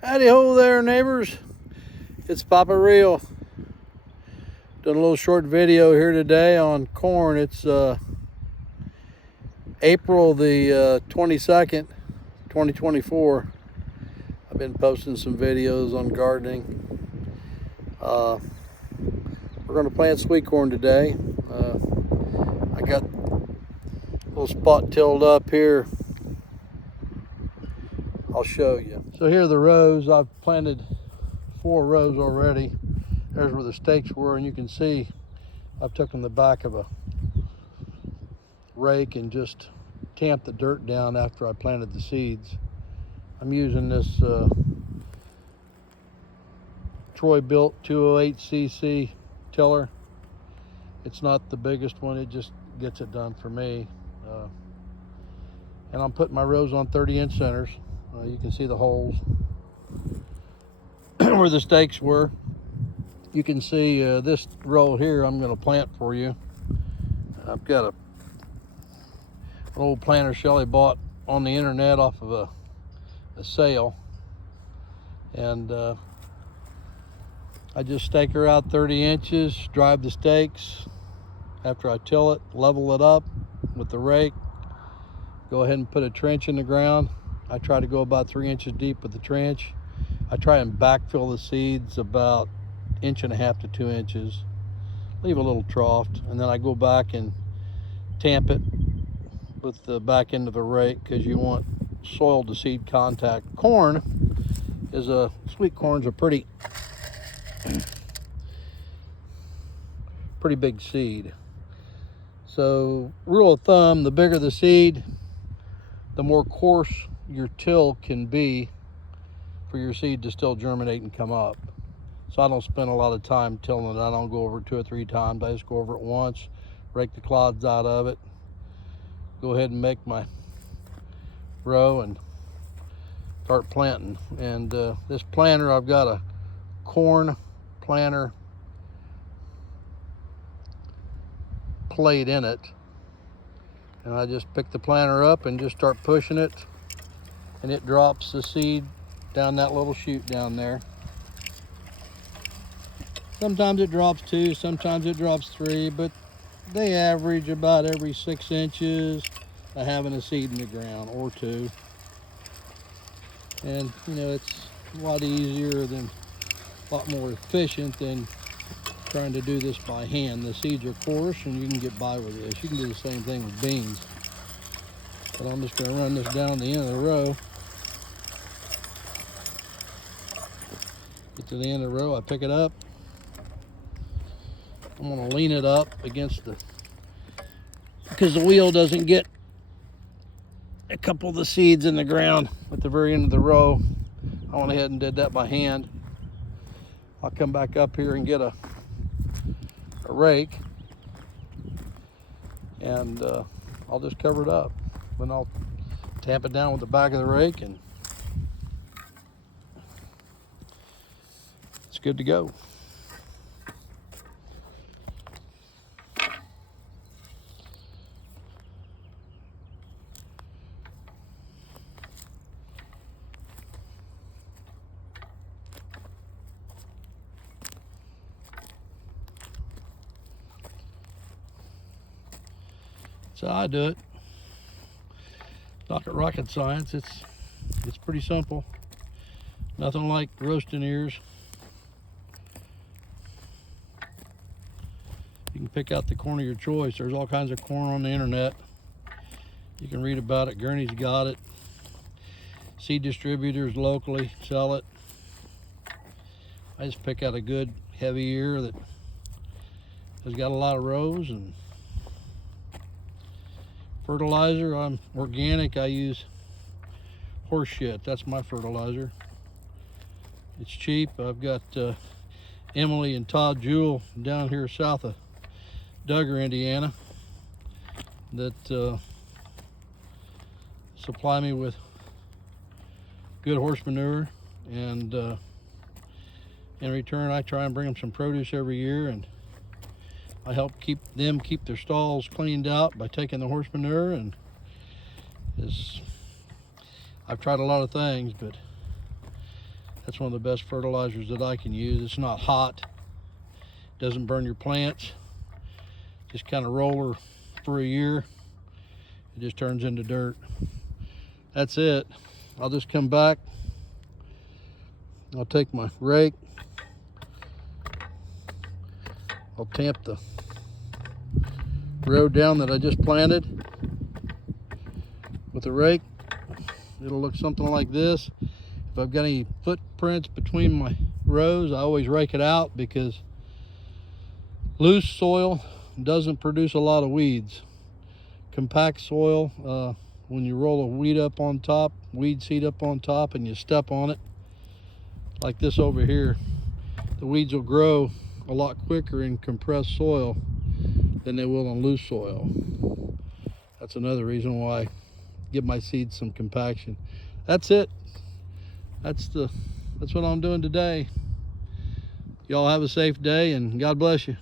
Howdy ho there, neighbors. It's Papa Real. Doing a little short video here today on corn. It's April the 22nd, 2024. I've been posting some videos on gardening. We're going to plant sweet corn today. I got a little spot tilled up here. I'll show you. So here are the rows. I've planted 4 rows already. There's where the stakes were, and you can see I've taken the back of a rake and just tamped the dirt down after I planted the seeds. I'm using this Troy-Bilt 208cc tiller. It's not the biggest one, it just gets it done for me. And I'm putting my rows on 30-inch centers. You can see the holes where the stakes were. You can see this row here I'm going to plant for you. I've got an old planter Shelly bought on the internet off of a sale. And I just stake her out 30 inches, drive the stakes. After I till it, level it up with the rake. Go ahead and put a trench in the ground. I try to go about 3 inches deep with the trench. I try and backfill the seeds about 1.5 to 2 inches. Leave a little trough, and then I go back and tamp it with the back end of the rake because you want soil to seed contact. Sweet corn's a pretty big seed. So rule of thumb, the bigger the seed, the more coarse your till can be for your seed to still germinate and come up. So I don't spend a lot of time tilling it. I don't go over it 2 or 3 times. I just go over it once, rake the clods out of it, go ahead and make my row and start planting. And this planter, I've got a corn planter plate in it, and I just pick the planter up and just start pushing it, and it drops the seed down that little chute down there. Sometimes it drops 2, sometimes it drops 3, but they average about every 6 inches of having a seed in the ground, or 2. And you know, it's a lot easier than, a lot more efficient than trying to do this by hand. The seeds are coarse and you can get by with this. You can do the same thing with beans. But I'm just going to run this down the end of the row. Get to the end of the row, I pick it up. I'm going to lean it up against because the wheel doesn't get a couple of the seeds in the ground at the very end of the row. I went ahead and did that by hand. I'll come back up here and get a rake, and I'll just cover it up. Then I'll tamp it down with the back of the rake, and it's good to go. So I do it. Not rocket science. It's pretty simple. Nothing like roasting ears. You can pick out the corn of your choice. There's all kinds of corn on the internet. You can read about it. Gurney's got it. Seed distributors locally sell it. I just pick out a good heavy ear that has got a lot of rows. And fertilizer, I'm organic. I use horse shit. That's my fertilizer. It's cheap. I've got Emily and Todd Jewell down here south of Duggar, Indiana, that supply me with good horse manure, and in return I try and bring them some produce every year, and I help keep their stalls cleaned out by taking the horse manure. And I've tried a lot of things, but That's one of the best fertilizers that I can use. It's not hot, doesn't burn your plants. Just kind of roll her for a year. It just turns into dirt. That's it. I'll just come back. I'll take my rake. I'll tamp the row down that I just planted with the rake. It'll look something like this. If I've got any footprints between my rows, I always rake it out, because loose soil doesn't produce a lot of weeds. Compact soil, when you roll a weed seed up on top, and you step on it, like this over here, the weeds will grow a lot quicker in compressed soil than they will on loose soil. That's another reason why I give my seeds some compaction. That's it. That's what I'm doing today. Y'all have a safe day, and God bless you.